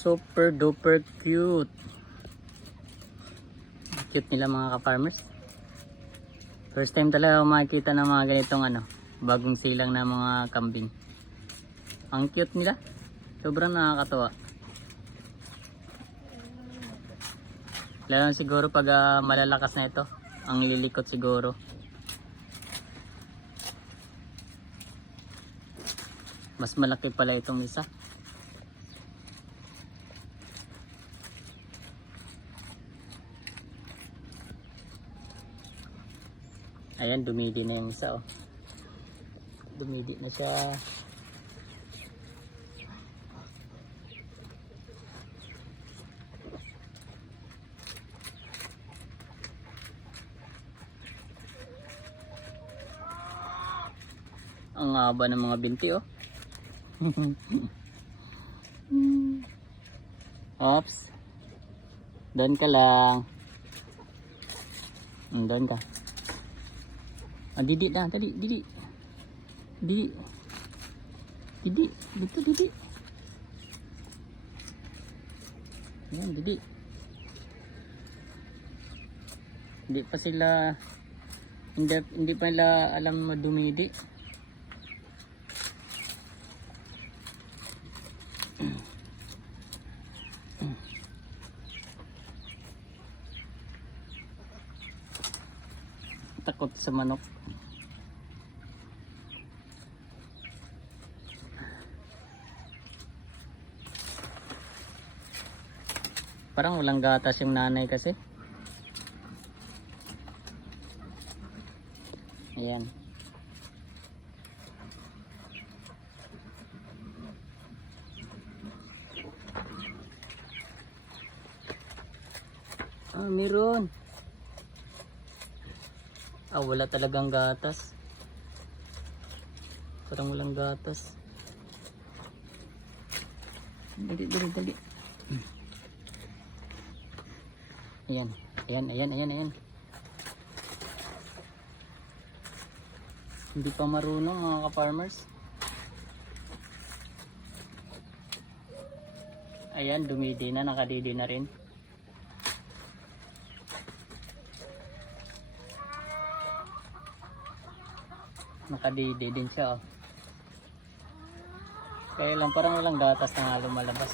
Super duper cute. Cute nila mga ka-farmers. First time talaga ako makikita ng mga ganitong bagong silang na mga kambing. Ang cute nila. Sobrang nakakatuwa. Lalo siguro pag malalakas na ito. Ang lilikot siguro. Mas malaki pala itong isa. Ayan, dumidi na yung isa, oh. Dumidi na siya. Ang haba ng mga binti, oh. Oops. Doon ka lang. Doon ka. Didi na, dali, didi. Didi. Didi, dito didi. Yan, didi. Hindi pa sila hindi pa nila alam dumidi. Takot sa manok. Parang walang gatas yung nanay kasi. Ayan. Meron. Wala talagang gatas. Parang walang gatas. Dali, dali, dali. Ayan, ayan, ayan, ayan, ayan. Hindi pa marunong mga ka-farmers. Ayan, dumidi na, nakadidi na rin. Nakadidi din siya, oh. Kaya lang parang walang gatas na nga lumalabas.